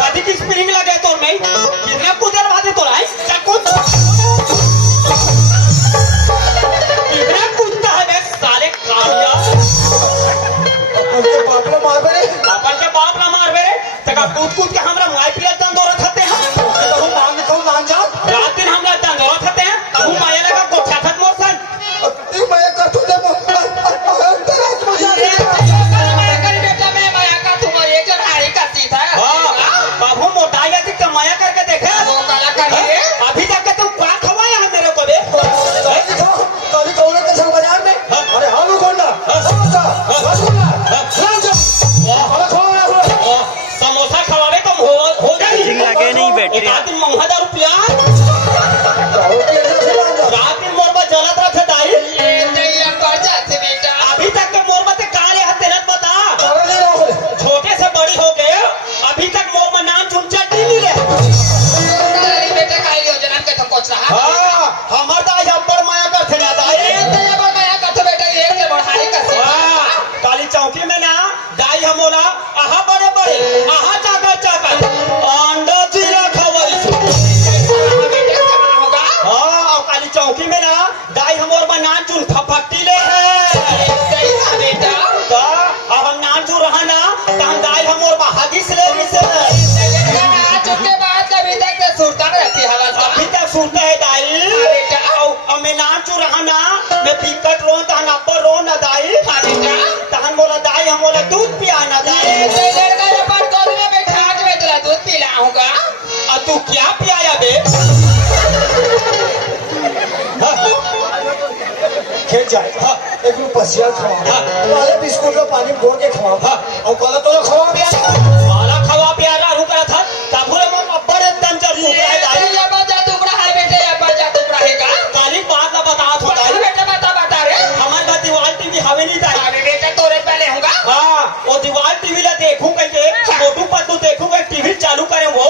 कधी की स्प्रिंग लगे तो नहीं कितने कुदर भाजे तो राइस कुछ कितने कूदता है बे साले कालिया उनके बाप ने मार बे अपन के बाप ना मार बे तका कूद कूद के हमरा माई पिया दंदोरा खाते हैं तो हम मांग को मान जा रात दिन हमरा दंदोरा खाते हैं अब माया लगा गोठा खत मोरसन ती मैं का तू दे तेरा मजा बाबू मोटाइया की कमाया करके देखे अभी तक के तुम क्या खवाया है मेरे को बे कभी कौन के संग बाजार में अरे हम कोंडा समोसा रसगुल्ला लांच अरे खोला समोसा खवावे तो हो जाएगी लगे नहीं बैठ रहा दिन मंगा रुपया रात दिन मोरबा जलत रखे दाई अभी तक के मोरबा ते काले हते रत बता छोटे से बड़ी हो गए अभी तक मोर में नाम चुनचा नहीं ले हाँ हमार दाई अब्बर माया करथे ना दाई हाँ काली चौकी में ना दाई हमोला आहा बड़े बड़े आहा चाका अंडा जीरा खवाई हाँ और काली चौकी में ना दाई हमोर में नाम चुन फपट्टी ले है तो अब हम नाम चुन रहा ना तो हम दाई हमोर में हदीस ले से अभी तक सुनते है दाई और मैं नाम चुन रहा ना मैं पिकट रो तहन अब्बर रो ना दाई तहन बोला दाई हम बोला दूध पिया ना दाई और तू क्या पियाया बे खेल जाए एक पसिया खवा वाले बिस्कुट का पानी घोर के खवा और कल तो खवा भी माला खवा पियाला रुक रहा था काबूले में अब्बर एकदम चल रुक रहा है दाई काली बात ना बता तो दाई हमारे घर दीवार टीवी हवे नहीं दाई हाँ वो दीवार टीवी ला देखूं कहीं मोटू पत्तू देखूं कहीं टीवी चालू करें वो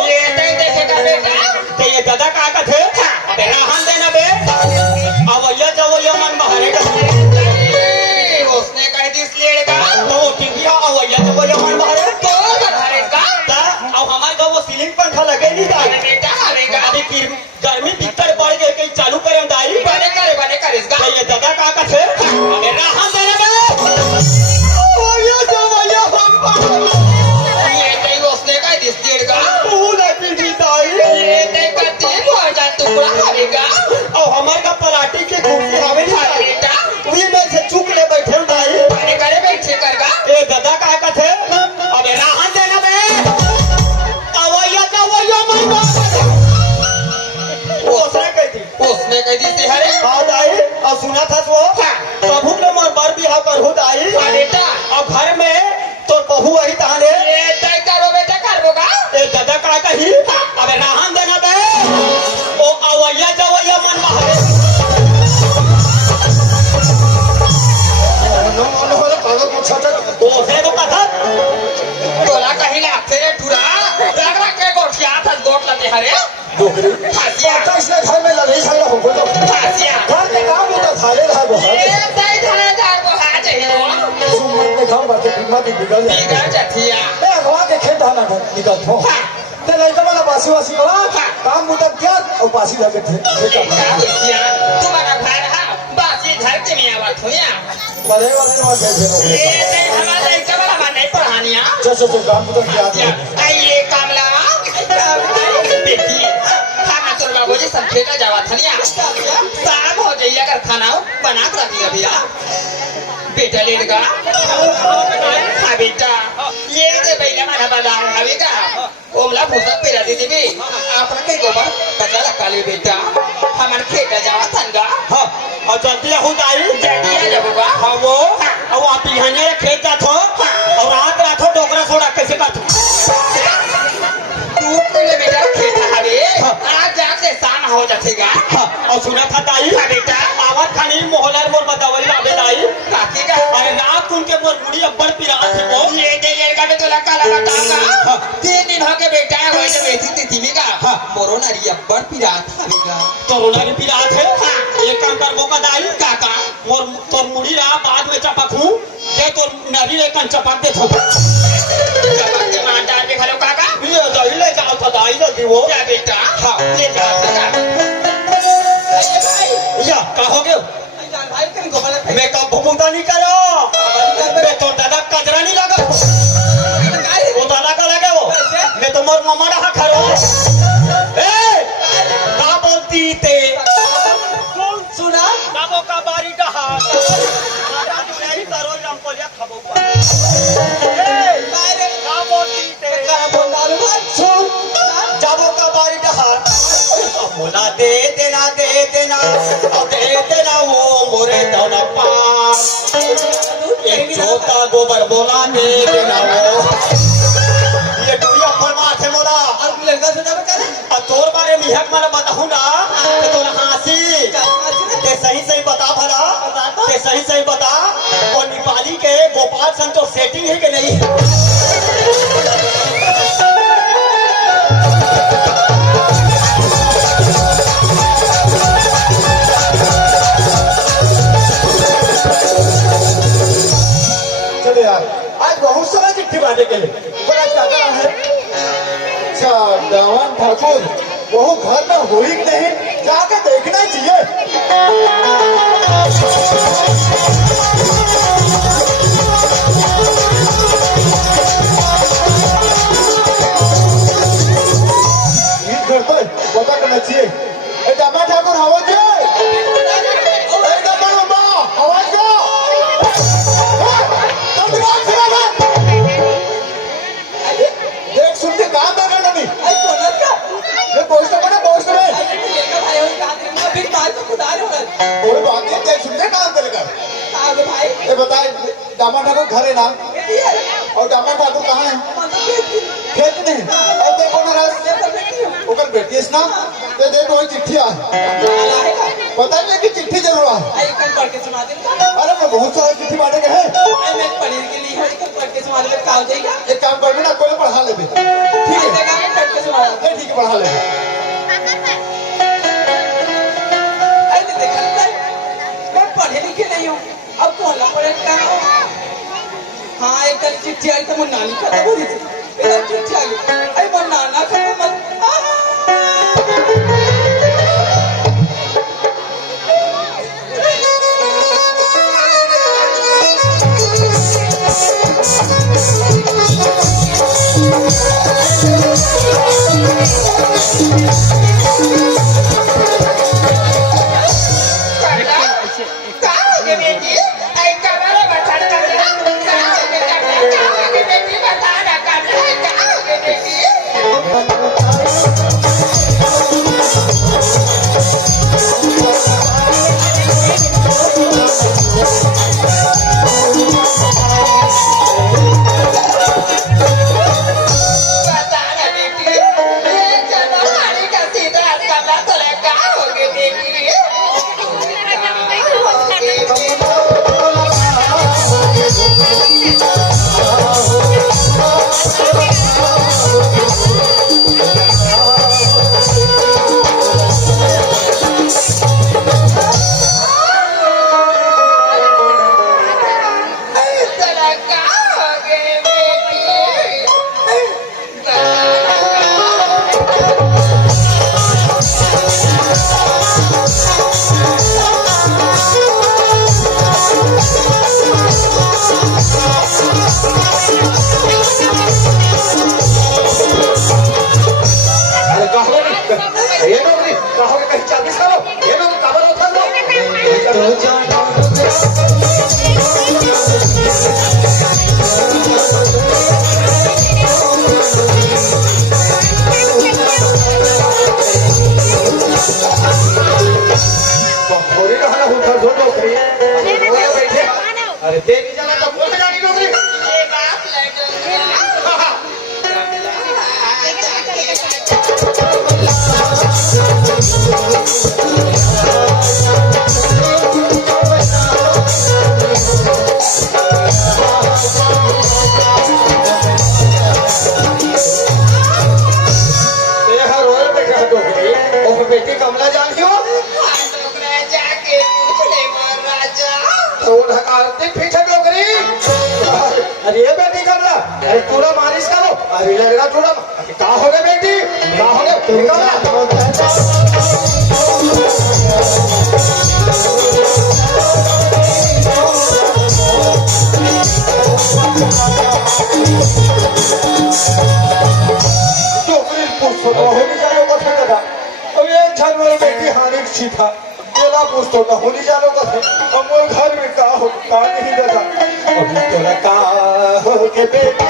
तो ये दादा का थे तेरा हम देना बे अवैया जवैया मन बहारे का तो टीवी अवैया जवैया मन बहारे अब हमारे गाँव वो सीलिंग पंखा लगे नहीं दाई अभी गर्मी भीतर बढ़ गई कहीं चालू करें दाई तो ये दादा का थे तेरा हम देना बे अवैया जवैया हम बहारे पूरा पीठी दाई और हमारे का पराठी के घूमते हवे नहीं वही में से चुक ले बैठे दाई ए दादा का थे अबे राहन देना बे अवैया मन उसने कह दी थी हरे हाँ दाई और सुना था तो प्रभु ने मोर बर बिहाव कर हो दाई और घर में तो बहू वही ताने ए दादा का कही अबे राहन देना बे ओ अवैया जवैया मन बहारे ओसे तो कथा तोला कहीं ना तेरे टुरा रग के गोठिया था गोट लगे हरे डोकरी फासिया इसने घर में लड़ाई झगड़ा हो गया फासिया घर के काम में तो थाले रहा वो ये दई थानेदार को आ चाहिए सुमन के काम बात बीमा की बिगड़ बिगड़ जातिया ए अगवा के खेत धाना निकल हो ते लड़का वाला बासी करा काम मुदत क्या और बासी लगे थे फासिया तुम्हारा भाई रहा बासी घर के में आवाज हुआ बड़े वाले वहां गए थे ये दई हमारा लड़का वाला नहीं पढ़ानिया चल काम मुदत क्या ये कामला बेटी खाना तो बाबूजी सब खेता जावा थनिया शाम हो जाइए अगर खाना बना कर रखिएगा भैया बेटा लेगा हाँ बेटा ये दे भैया माना बादाम खावेगा ओमला भूसा पेरा दे देबे आपन के गोबर कचरा काले बेटा हमन खेता जावा थनगा हाँ और जल्दी हो दाई जल्दी आ जाबोगा हाँ वो और आप बिहाने खेत जात हो और रात हो डोकरा छोड़ा कैसे काटो तू पहले बेटा खेता हवे आज जाके शाम हो जाएगा हाँ और सुना था दाई हाँ बेटा आवा रात खानी मोहल्लार मोर बतावल लाबे लाई काकी का अरे रात कुन के मोर मुड़ी अब्बड़ पिरात थी वो ये दे ये का में तो लगा लगा का 3 दिन हो के बेटा है वही बेटी तिथि में का मोरो नारी अब्बड़ पिरात हवेगा तो रोना की पिरात है एक काम कर वो का दाई काका मोर तो मुड़ी रहा बाद में चपकू दे तो नरी रे कन चपक दे थो चपक के मार में खलो काका ये दाई ले जाओ तो दाई लगी वो क्या बेटा हाँ ले जा अरे भाई या का हो गया भाई कहीं गोबर मैं का भूमुंदा नहीं करो मैं तो दादा कजरा नहीं लगा वो दादा का लगे वो मैं तो मोर मम्मा रहा खरो ए का बोलती ते सुना नामो का बारी डहा आजा दुलाई करो लम को ले खबो ए का बोलती ते का बोल डालो सुन जाबो का बारी डहा बोला दे देना वो मोरे दाना पास एक छोटा गोबर बोला दे देना वो ये दुनिया बर्बाद है मोला और लड़का छोटा बता अब तोर बारे में हक मारा बताऊं ना तो तोर हासी ते सही बता भला ते सही बता वो नेपाली के गोपाल संग तो सेटिंग है कि नहीं चले यार आज बहुत सारा चिट्ठी बांटे के लिए पर आज क्या करा है अच्छा देवान ठाकुर वो घर में हो ही नहीं जाके देखना चाहिए इस घर पर पता करना चाहिए ए दामा ठाकुर हवा दे ए दामा बाबा हवा दे देख सुन के काम ना करना नहीं आई कोना का ये पोस्ट में आई लेका भाई और का दिन में फिर बात को खुदा हो रहा कोई बात नहीं देख सुन के काम करेगा आगे भाई ये बताए दामा ठाकुर घर है ना और दामा ठाकुर कहाँ है खेत में है। और देखो ना राज ओकर बेटी है ना ते देख वही चिट्ठी आ पता नहीं कि चिट्ठी जरूर आ आई कल पढ़ के सुना दे अरे मैं बहुत सारे चिट्ठी बांटे के हैं आई मैं पढ़ने के लिए है कल पढ़ के सुना दे का हो जाएगा एक काम कर ना कोई पढ़ा ले ठीक है देखा मैं पढ़ के सुना दे ठीक है पढ़ा ले आई देखा मैं पढ़े लिखे नहीं हूँ अब कौन ला पढ़े क्या हाँ एक कल चिट्ठी आई तो मुन्ना नहीं खत्म हो रही थी एक चिट्ठी आई आई मुन्ना ना खत्म मत अरे दे नहीं जाना तो बोल जानी नौकरी ये बात लग अरे ये बेटी कमला, अरे चूड़ा मालिश करो। अरे लग रहा चूड़ा का हो गया बेटी, का हो गया कमला? चोकरी पूछतो तो होली जानो कथे दादा। अब ये छनवर बेटी हानि छी था। केला पूछतो तो होली जानो कथे। अब मोर घर में का हो का नहीं दादा। अभी तोरा का हो के बेटी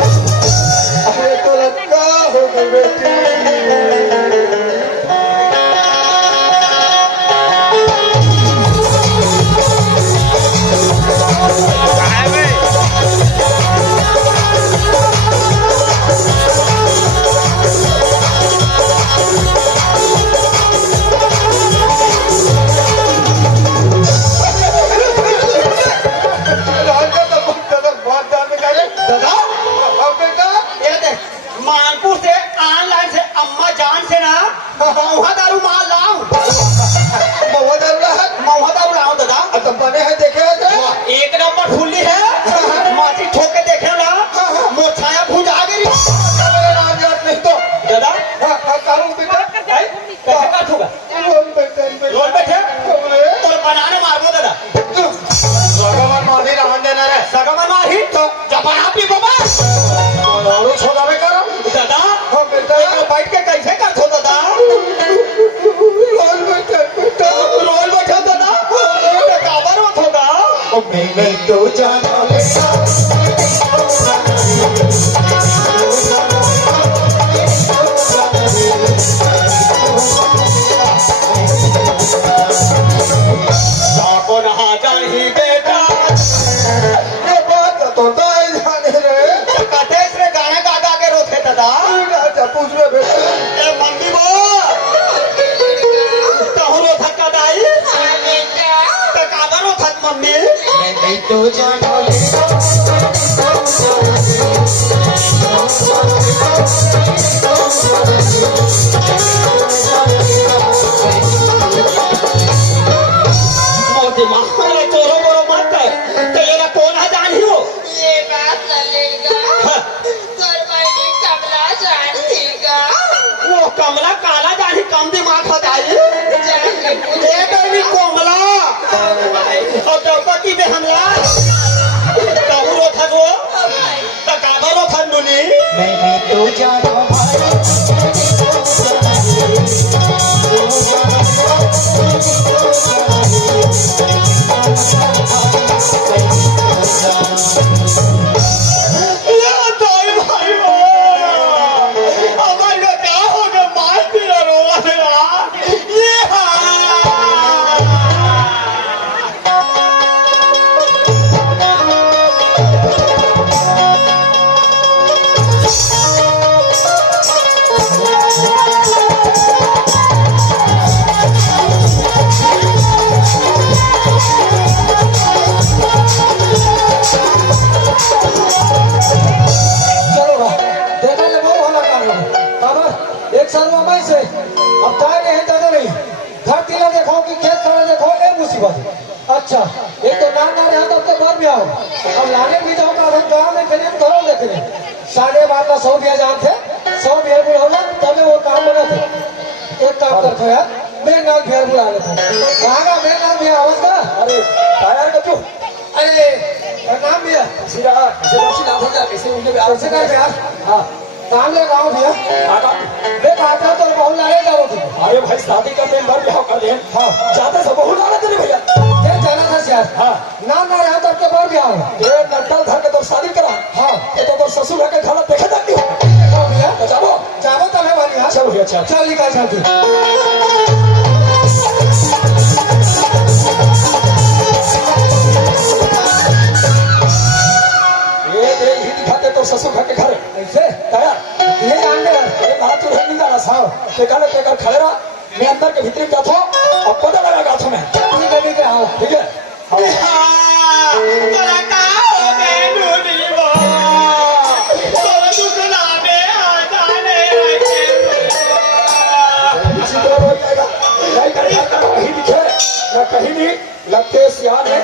अरे तोरा का हो के बेटी मानपुर से ऑनलाइन से अम्मा जान से ना महुआ दारू माल लाऊं महुआ दारू लाऊं दादा बने हैं देखे एक नंबर फुल्ली है माटी ठोक के देखे ना मोर छाया भूज आ गई नहीं तो दादा कानून बेटा कैसे काट होगा रोड बैठे तो बनाने मारबो दादा भगवान माधी रहन देना रे सगमन मारी तो जबाना पी बाबा और छोड़ा में करम दादा हम बेटा तो बैठ के कैसे कर दो दादा रोल बेटा रोल बैठा दादा काबर मत होगा ओ मैंने तो जाना साको नहा जाही बेटा ये बात तो ताई जाने रे कटेस रे गाना गा गा के रोथे दादा अच्छा पूछ ले बेटा ए मम्मी बो कहूँ रोथक का दाई तो काबर रोथक मम्मी मैंने तो जाना मोटी माँ मेरे चोरो बोरो मत तो ये कौन है जान ही हो ये बात चलेगा हाँ, सरमैनी कमला जानेगा वो कमला काला जानी कम दिमाग बताई जाने मुझे ये बेबी कोमला और द्रौपदी में हमला कहूँ रोथक वो तो काबर रोथक नुनी मैंने तो जाना ये दौड़ भाई वो हमारे क्या हो गया मार दिया रोवा मेरा ये चलो भाई देखा ले बहुत होला कर रहा खबर एक सर्वमय से अब जाए नहीं दादा नहीं घर तीला देखो कि खेत खड़ा देखो ये मुसीबत अच्छा एक तो नान ना रहा तब तो बाहर भी आओ अब लाने भी जाओ का गाँव में फिर घरों देखने 12.5 100 दिया जान थे 100 भेड़ बुढ़ होला तब वो काम बना थे एक काम करते हो यार मेरे नाल भेड़ बुढ़ा लेते कहाँ का मेरे नाल भी आवाज का अरे यार कचू अरे नाम भैया सिरा नाम हो जा कैसे उनके कैसे कर यार हाँ काम ले गाँव भैया काका मैं काका तो बहुत लाने जा रहा हूँ अरे भाई शादी का दिन भर ब्याह कर ले हाँ जाते सब बहुत लाना तेरे भैया ये जाना था यार हाँ ना रहा तब के बार ब्याह ये नटल धर के तो शादी करा हाँ ये तो ससुर के खाना देखे जाती हो भैया जाओ जाओ तब है वाली हाँ चलो भैया चल निकाल चलती तो ससुर घर के घर ऐसे तैयार ये जानने ये बात तो नहीं जाना साहब ते काले ते कर खड़े रहा मैं अंदर के भीतर क्या था अब पता लगा गाथों में ठीक है ठीक है आओ ठीक है तेरा का हो गए नुनी वो तोरा दुखला में आ जाए बहिनी लगते सियान है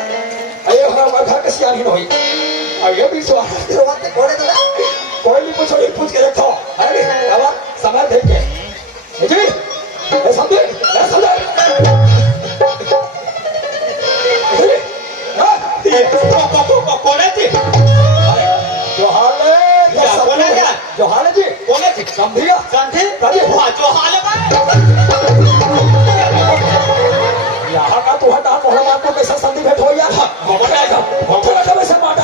अरे हमारा घर के सियान ही नहीं अब ये भी सवाल के कोड़े तो कोई भी पूछो नहीं पूछ के रखो अरे अब समय देख के जी मैं समझे कोने थी जो हाल है जो हाल है जी कोने थी समझिएगा समझे अरे हुआ जो हाल है यहाँ का तो हटा मोहम्मद आपको कैसा संधि भेंट हो गया हमारा वैसे माटा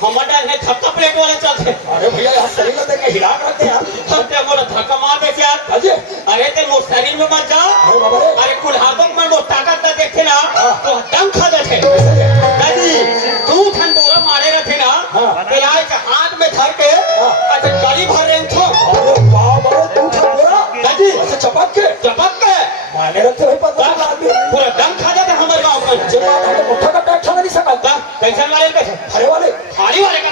हमारा है धक्का प्लेट वाले चलते अरे भैया यहाँ शरीर में देख के हिला कर रखते हैं यार हमने बोला धक्का मार दे यार अजय अरे ते मोर शरीर में मत जा अरे बाबा रे अरे कुल हाथों में वो ताकत ना देखे ना तो दम खा देते दादी तू ठन बोरा मारे रहते ना तेलाय के हाथ में धर के अच्छा गली भर रहे उठो अरे बाबा रे तू था पूरा दादी ऐसे चपक के माने रखते भाई पता आदमी पूरा दम खा जाते हमारे गांव में जब बात हमने मुट्ठा का पैक नहीं सकता टेंशन वाले का हरे वाले थाली वाले का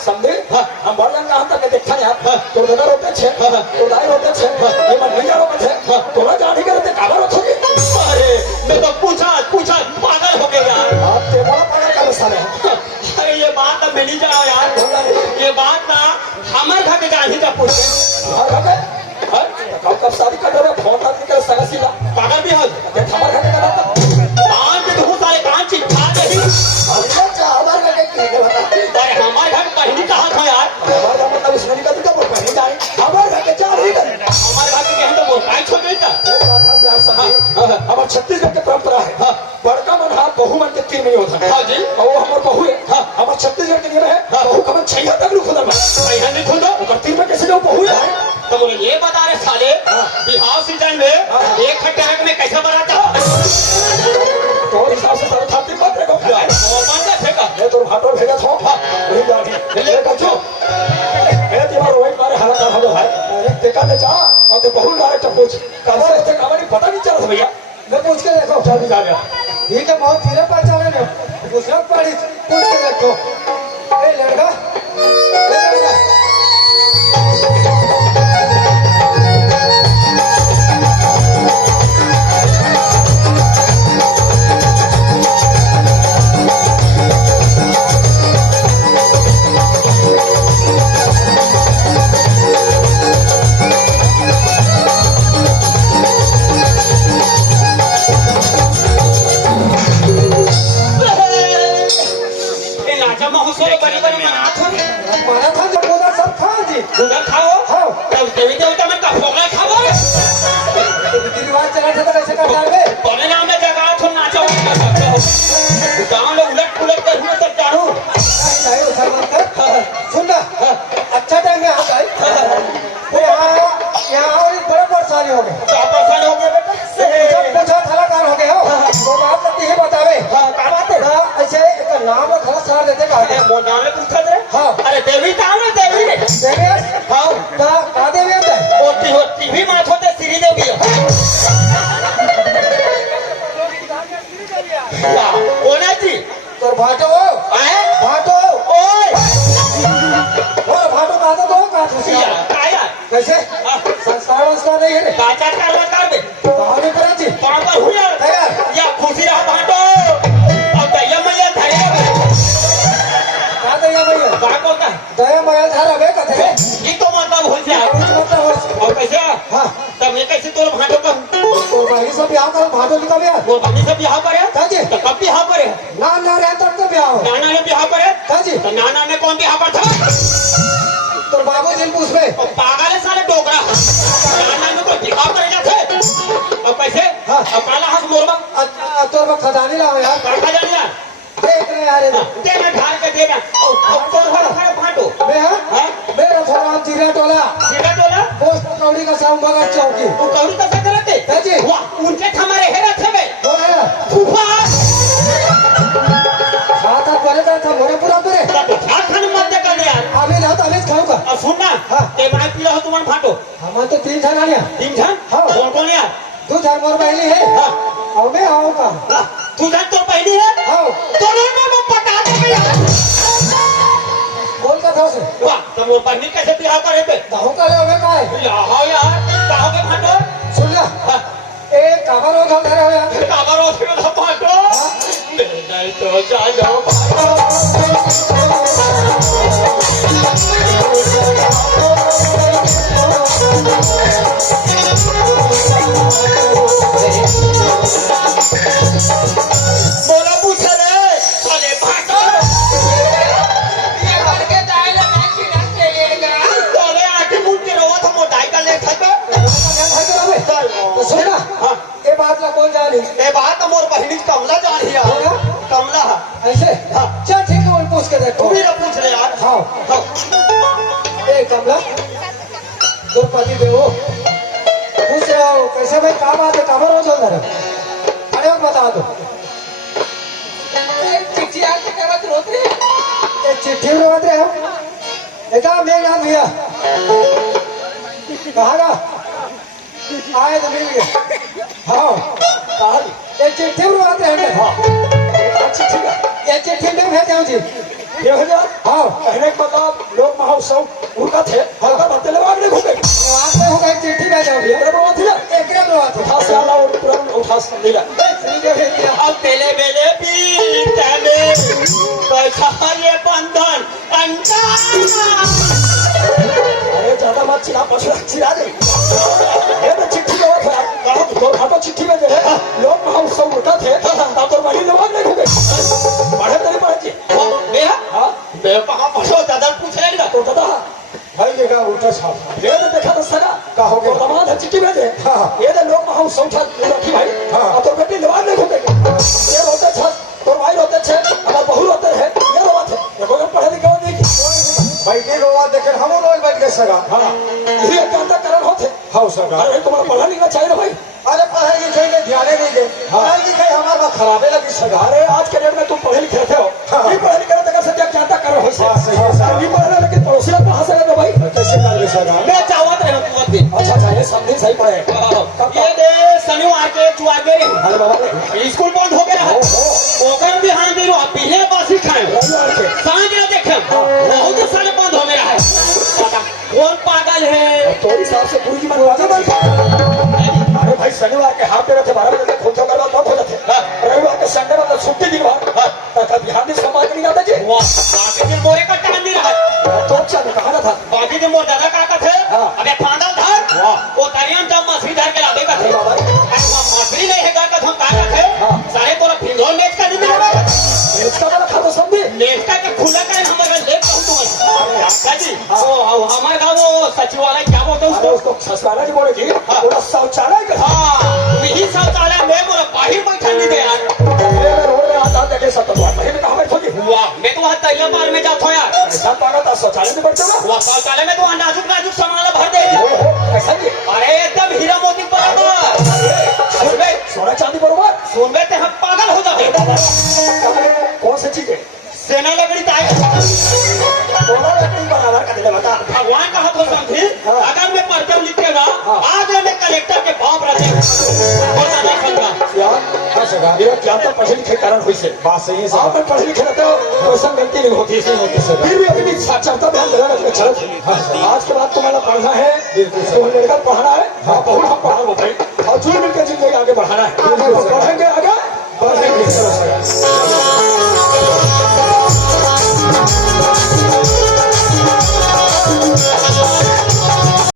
समझे हम बड़ लंगा हम तक देखा यार तो दादा रोते छे तो दाई रोते छे ये मन नहीं जानो छे तोला जाने के रहते काबर रखोगे अरे मैं तो पूछा पागल हो गया यार आप ते बड़ा पागल का मसाला है अरे ये बात तो मैं नहीं जाना यार ये बात ना हमारे घर के गांधी का पूछे कब शादी कर रहे फोन आदमी का सगा सीला पागल भी हो हमारे घर का कान पे बहुत सारे कान चिपका दे हमारे घर के बता अरे हमारे घर पहली कहा था यार हमारे घर मतलब इसमें निकल का बोल पहले जाए हमारे घर के चार ही कर हमारे घर के हम तो बोल पाई छोड़ देता हमारे छत्तीसगढ़ की परंपरा है बड़का मन हाथ बहु मन के तीन नहीं होता हाँ जी और वो हमारे बहु है हमारे छत्तीसगढ़ के नियम है बहु का मन छैया तक खुदा में यहाँ नहीं खुद ऊपर तीन में कैसे जो बहु है तो बोले ये बता रहे साले बिहार सीजन में एक खट्टे में कैसे बनाता तो हिसाब से सारे खाते मत देखो मैं तो हाथों भेजा था वही जाके ले कचो मैं तुम्हारा वही मारे हालत हो गया भाई देखा ले जा और तो बहुत डायरेक्ट पूछ कहां रहते कहानी पता नहीं चला भैया मैं पूछ के देखो जल्दी जा गया ठीक है बहुत धीरे पहचाने ना दूसरा पढ़ी पूछ के देखो ए लड़का मारा था जो बोला सब खा जी गुगर खाओ हाँ तब देवी देवता में का फोगला खाओ रीति रिवाज चला था तो कैसे कर डाले बोले ना मैं जगह थो नाचो गांव में उलट पुलट कर हुए तब जानो नहीं उठा मत सुन ना अच्छा टाइम है भाई यहाँ और बड़ा परेशानी हो गई क्या परेशान हो गए बेटा पूछा थाला कार हो गए हो तो बात करती है बतावे क्या बात है ऐसे एक नाम और घर सार देते का अरे मोना में पूछा थे हाँ अरे देवी ताऊ ने देवी ने देवी हाँ का देवी है होती होती भी माथ होते श्री देवी कोना जी तो भाटो आए भाटो ओए और भाटो का तो का खुशी आया कैसे संस्कार वंस्कार नहीं है काचा करवा कर दे कहाँ में करा जी कहां पर हुआ तैयार या खुशी रहा बाटो अब दया मैया धरेगा कहाँ दया मैया का बोलता दया मैया धारा वे कथे ये तो मतलब हो जाए मतलब और कैसे हाँ तब ये कैसे तोर भाटो का तो भाई सब यहाँ कर भाटो निकल गया वो बनी सब यहाँ पर है काजी तो कब बिहार पर है ना ना रहे तब तो ब्याह हो नाना ने बिहार पर है काजी तो नाना में कौन बिहार पर था तो बाबू दिल पूछ में और पागल है साले डोगरा नाना में कोई बिहार पर जाते और कैसे हाँ। और काला हाथ मोरबा तो मैं खजानी लाओ यार काटा जा लिया देख रहे यार इधर देना ढाल के देना और तोर घर भाटो मैं हाँ हाँ मेरा थोड़ा नाम जीरा टोला सीधा टोला पोस्ट कौड़ी का शाम बगत चौकी तू कौन कैसे करते काजी वाह उनके हमारे हेरा थे बे कौन है फूफा साथ हाथ करे था मोरे पूरा पूरे झारखंड मत कर दिया अभी लाओ तो अभी खाऊंगा और सुनना हाँ। ते माय पिला हो तुम्हारे भाटो हमारे तो 3 जन आया तीन जन हाँ। कौन कौन यार 2 जन मोर पहली है हाँ। और मैं आऊंगा तू जान तो पहली है हाँ दोनों में पटा दे यार बोल का था से वाह तुम वो पन्नी कैसे बिहार करे थे दाऊ का ले हमें का है यार यार कहो के भाटो सुन ले हाँ। मैं तो जानो बोला पूछे रे साले भाटो ये करके जायला मैं चिराग चलेगा साले आटी मुंह के रोवा था मोटाई का ले खाई तो सुन ना ये बात ला कौन जानी ए बात मोर बहिनी कमला जान हिया कमला ऐसे चल ठीक है वो पूछ के देखो तू भी ना पूछ ले यार हाँ हाँ। ए कमला तो पति देवो पूछ रहा हो कैसे भाई काम आते कमर हो चल रहा अरे और बता दो चिट्ठी आके करत रोते ये चिट्ठी में बात रहे हो बेटा मेरे नाम भैया कहाँ का आए तो मिल गए हाँ कहाँ ये चिट्ठी में बात रहे हाँ चिट्ठी का ये चिट्ठी में भेजे हो जी ये हो जा हाँ कहने का मतलब लोग महोत्सव उनका थे हल्का बातें लगा के घूमे वहाँ पे होगा एक चिट्ठी भेजा हो भैया एक बात उठा से आला और तुरंत उठा से दिला अब पहले बेले पीते में कैसा ये बंधन अंडा अरे ज्यादा मत चिल्ला पछुआ चिल्ला दे ये तो चिट्ठी का था कहा तो हाथों चिट्ठी में दे लोग महोत्सव उठा थे तब तो वही लोग नहीं घूमे पढ़े तेरे पढ़े जी बेहा हाँ बे कहाँ पढ़ो दादा पूछ लेगा तो दादा भाई लेगा उठा छाप ये तो देखा तो सगा कहो के तमाम चिट्ठी भेजे ये तो लोग महोत्सव उठा रखी भाई और तो बेटी लोग नहीं घूमे ये रोते छा तो भाई रोते छे हमारा बहू रोते है ये रोवा थे देखो ये पढ़े लिखे नहीं भाई के रोवा देखे हम लोग बैठ के सगा हाँ ये कांता कारण होते हाँ सगा अरे तुम्हारा पढ़ा लिखना चाहिए ना भाई अरे पढ़ाई लिखाई में ध्यान नहीं दे पढ़ाई लिखाई हमारे बात खराबे लगी सगा अरे आज के डेट में तुम पढ़े लिखे थे हो नहीं पढ़े लिखे तो कैसे क्या क्या कर रहे हो नहीं पढ़ रहे लेकिन पड़ोसी लोग कहाँ से लगे भाई कैसे कर ले सगा मैं चाहत रहे तुम दिन अच्छा अच्छा ये समझे सही पढ़े ये दे शनिवार के चुआर के अरे बाबा रे स्कूल बंद हो गया है ओकर बिहान दे रो पहले बासी खाए रविवार के सांझ ना देखे बहुत साल बंद हो गया है पता कौन पागल है तो हिसाब से पूरी की मनवाजा भाई अरे भाई शनिवार के हाथ पे रहते 12 बजे तक खोजो करवा बंद हो जाते रविवार के संडे मतलब छुट्टी दिन बार तथा बिहार में समाज नहीं आता जी वाह बाकी दिन मोरे का टाइम नहीं रहा तो अच्छा कहा ना था बाकी दिन मोर दादा का थे हाँ। अबे फांदल धर वो तरियन जब मछली धर के लादे का थे अरे बाबा रे। अरे वहाँ मछली नहीं है का हम का थे हाँ। सारे तोरा फिंगोल मेच का दिन लगा इसका वाला खाता समझे लेफ्ट का खुला का हमारा लेफ्ट कहूँ तुम काजी वो हमारे गाँव वो सचिवालय क्या बोलते हैं अरे उसको उसको ससुराला जी बोले जी पूरा शौचालय का हाँ यही शौचालय में मोरा बाहर बैठा नहीं दे यार ये रोड में आता देखे सब तो वही में कहां बैठोगे वाह मैं तो वहाँ तैयार बार में जाता हूँ यार ऐसा पागा था शौचालय में बैठते हो वहाँ शौचालय में तो नाजुक नाजुक सामान भर देगी ऐसा जी अरे एकदम हीरा मोती बराबर सुनबे सोना चांदी बरोबर सुनबे ते हम पागल हो जाते कौन सी चीज है सेना लगड़ी ताई दोनों लकड़ी बनाना का दिले बता भगवान का हाथ हो समझी अगर मैं परचम लिखेगा आज मैं कलेक्टर के बाप रहते होता देखूंगा यार हाँ सगा मेरा क्या तो पढ़े लिखे कारण हुई से बात सही है आप में पढ़े लिखे रहते हो तो सब गलती नहीं होती है होती सर फिर भी अभी साक्षरता ध्यान देना रखना चाहिए आज के बाद तुम्हारा पढ़ना है बिल्कुल लड़का पढ़ना है हाँ बहुत हम पढ़ा लो भाई और जुड़ मिलकर जिंदगी आगे बढ़ाना है